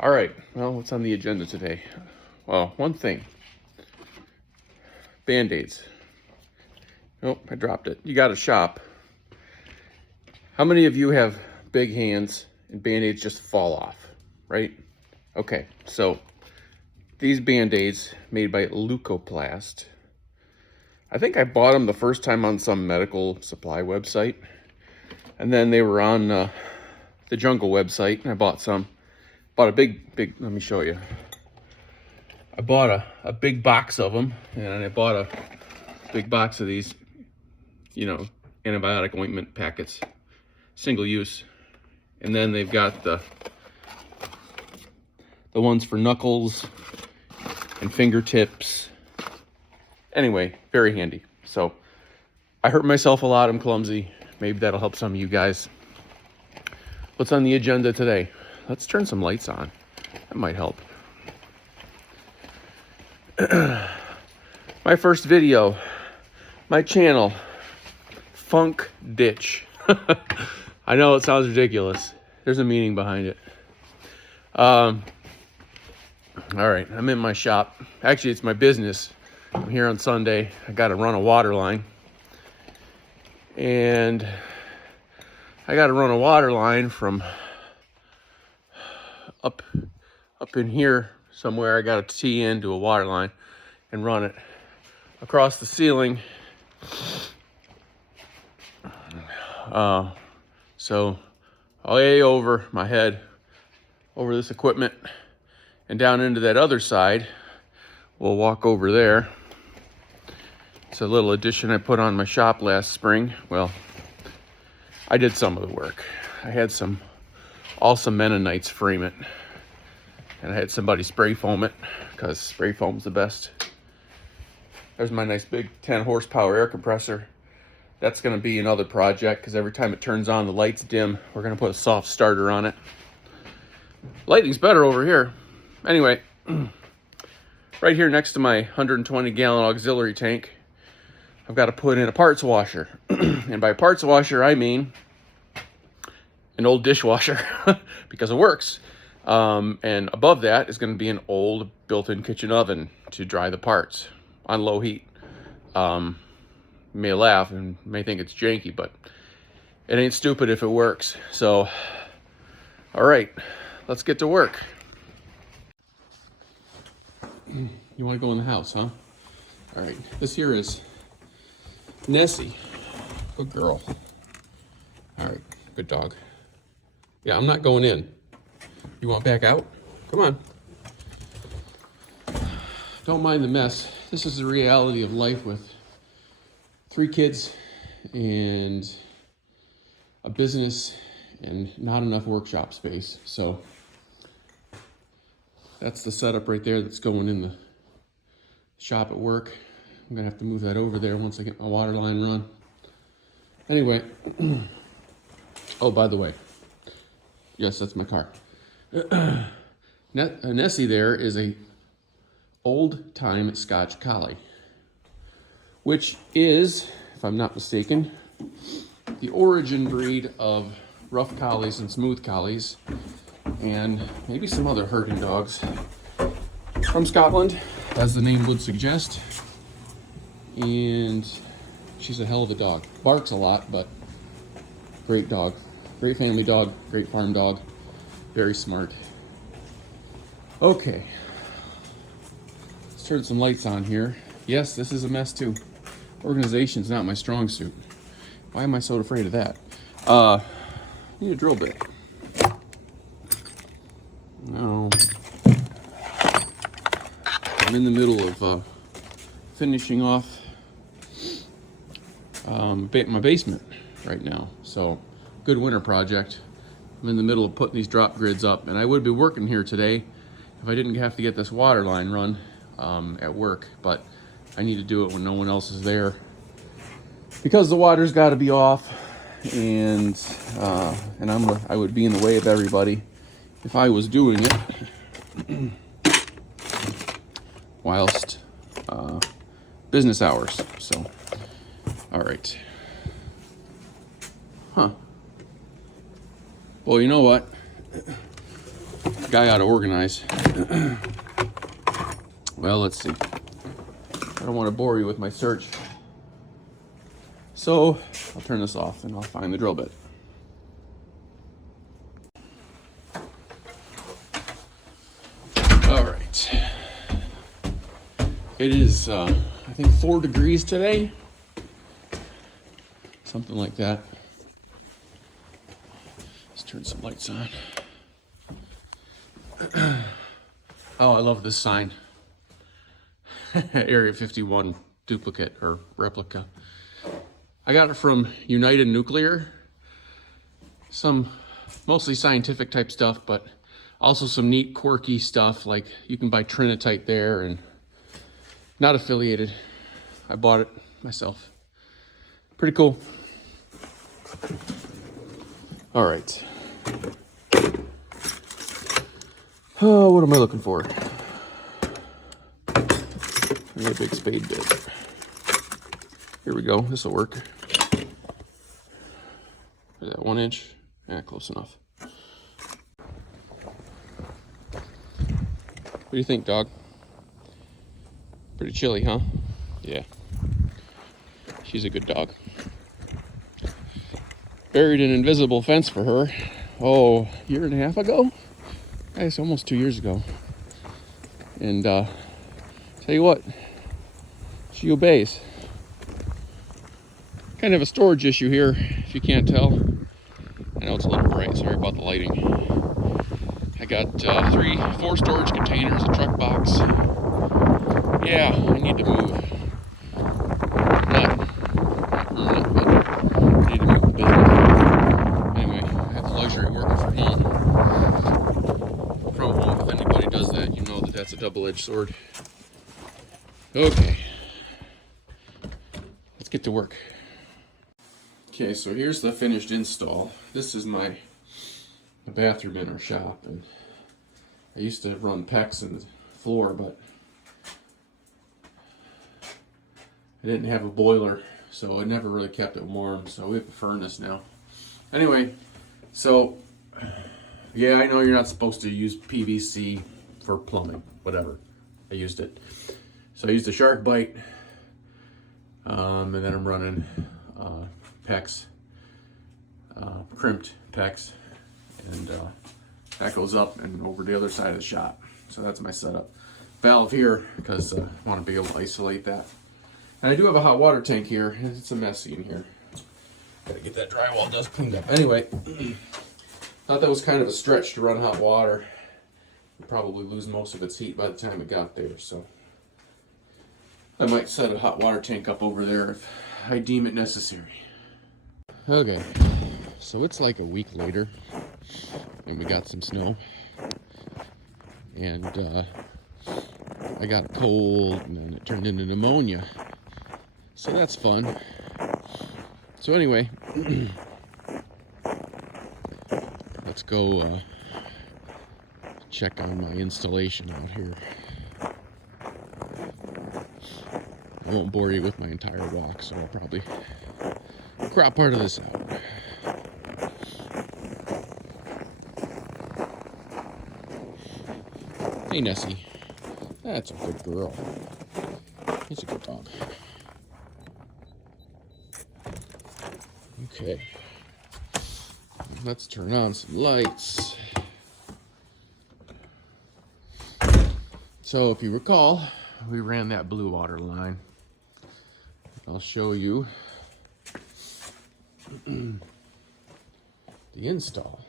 All right, well, what's on the agenda today? Well, one thing. Band-Aids. Oh, I dropped it. You got to shop. How many of you have big hands and Band-Aids just fall off, right? Okay, so these Band-Aids made by Leukoplast. I think I bought them the first time on some medical supply website. And then they were on the Jungle website, and I bought some. Bought a big, let me show you. I bought a big box of them, and I bought a big box of these, antibiotic ointment packets, single use. And then they've got the ones for knuckles and fingertips. Anyway, very handy. So I hurt myself a lot. I'm clumsy. Maybe that'll help some of you guys. What's on the agenda today? Let's turn some lights on. That might help. My first video, my channel, Funk Ditch. I know it sounds ridiculous. There's a meaning behind it. All right, I'm in my shop. Actually, it's my business. I'm here on Sunday. I got to run a water line. And I got to run a water line from up in here somewhere. I got to tee into a water line and run it across the ceiling. So I'll lay over my head over this equipment and down into that other side. We'll walk over there. It's a little addition I put on my shop last spring. Well, I did some of the work. I had some Mennonites frame it. And I had somebody spray foam it, because spray foam's the best. There's my nice big 10 horsepower air compressor. That's gonna be another project, because every time it turns on, the lights dim. We're gonna put a soft starter on it. Lighting's better over here. Anyway, right here next to my 120 gallon auxiliary tank, I've got to put in a parts washer. And by parts washer, I mean an old dishwasher, because it works. And above that is going to be an old built-in kitchen oven to dry the parts on low heat. You may laugh and may think it's janky, but it ain't stupid if it works. So, all right, let's get to work. You want to go in the house, huh? All right, this here is Nessie. Good girl. All right, good dog. Yeah, I'm not going in. You want back out? Come on. Don't mind the mess. This is the reality of life with 3 kids and a business and not enough workshop space. So that's the setup right there that's going in the shop at work. I'm gonna have to move that over there once I get my water line run. Anyway, oh, by the way, yes, that's my car. Nessie there is a old-time Scotch Collie, which is, if I'm not mistaken, the origin breed of rough collies and smooth collies, and maybe some other herding dogs from Scotland, as the name would suggest. And she's a hell of a dog. Barks a lot, but great dog. Great family dog, great farm dog, very smart. Okay, let's turn some lights on here. Yes, this is a mess too. Organization's not my strong suit. Why am I so afraid of that? Need a drill bit. No. I'm in the middle of finishing off my basement right now. So, good winter project. I'm in the middle of putting these drop grids up, and I would be working here today if I didn't have to get this water line run at work, but I need to do it when no one else is there because the water's got to be off, and I would be in the way of everybody if I was doing it whilst business hours. So, all right. Huh. Well, you know what? Guy ought to organize. Well, let's see. I don't want to bore you with my search. So I'll turn this off and I'll find the drill bit. All right. It is, I think 4 degrees today. Something like that. Let's turn some lights on. Oh, I love this sign. Area 51 duplicate or replica. I got it from United Nuclear. Some mostly scientific type stuff, but also some neat quirky stuff, like you can buy Trinitite there, and not affiliated. I bought it myself. Pretty cool. All right. Oh, what am I looking for? I got a big spade bit. Here we go. This will work. Is that 1 inch? Yeah, close enough. What do you think, dog? Pretty chilly, huh? Yeah. She's a good dog. Buried an invisible fence for her. Oh, a year and a half ago? It's almost 2 years ago. And tell you what, she obeys. Kind of a storage issue here, if you can't tell. I know it's a little bright, sorry about the lighting. I got 4 storage containers, a truck box. Yeah, I need to move. Not permanent, but I need to move the business. Anyway, I have the luxury of working from home. From home, if anybody does that, you know that that's a double-edged sword. Okay, let's get to work. Okay, so here's the finished install. This is the bathroom in our shop, and I used to run PEX in the floor, but I didn't have a boiler, so it never really kept it warm, so we have a furnace now. Anyway, so yeah, I know you're not supposed to use PVC for plumbing, whatever. I used it. So I used a shark bite, and then I'm running PEX, crimped PEX, and that goes up and over the other side of the shop. So that's my setup. Valve here, because I want to be able to isolate that. And I do have a hot water tank here. It's a messy in here. Gotta get that drywall dust cleaned up. Anyway, thought that was kind of a stretch to run hot water. It'd probably lose most of its heat by the time it got there, so I might set a hot water tank up over there if I deem it necessary. Okay, so it's like a week later, and we got some snow, and I got a cold, and then it turned into pneumonia, so that's fun. So anyway, let's go check on my installation out here. I won't bore you with my entire walk, so I'll probably crop part of this out. Hey, Nessie. That's a good girl. He's a good dog. Okay. Let's turn on some lights. So, if you recall, we ran that blue water line. I'll show you the install.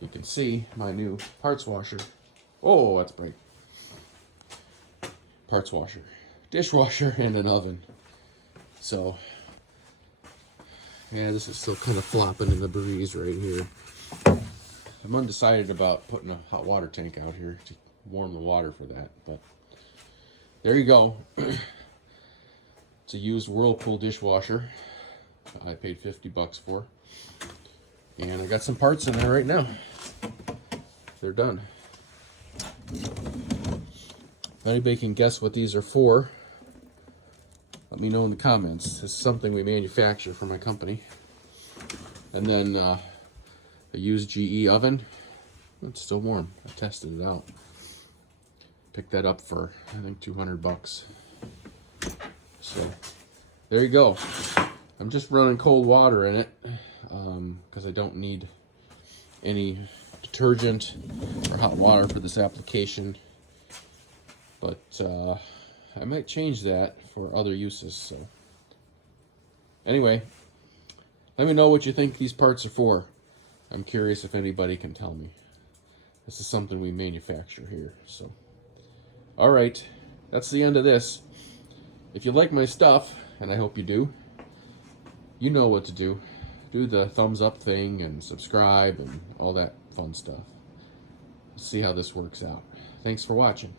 You can see my new parts washer. Oh, that's bright. Parts washer, dishwasher, and an oven. So, yeah, this is still kind of flopping in the breeze right here. I'm undecided about putting a hot water tank out here to warm the water for that, but there you go. It's a used Whirlpool dishwasher. I paid $50 for, and I got some parts in there right now. They're done. If anybody can guess what these are for, let me know in the comments. This is something we manufacture for my company. And then a used GE oven It's still warm. I tested it out. Picked that up for, I think, 200 bucks. So there you go. I'm just running cold water in it because I don't need any detergent or hot water for this application. But I might change that for other uses. So anyway, let me know what you think these parts are for. I'm curious if anybody can tell me. This is something we manufacture here. So, all right, that's the end of this. If you like my stuff, and I hope you do, you know what to do. Do the thumbs up thing and subscribe and all that fun stuff. See how this works out. Thanks for watching.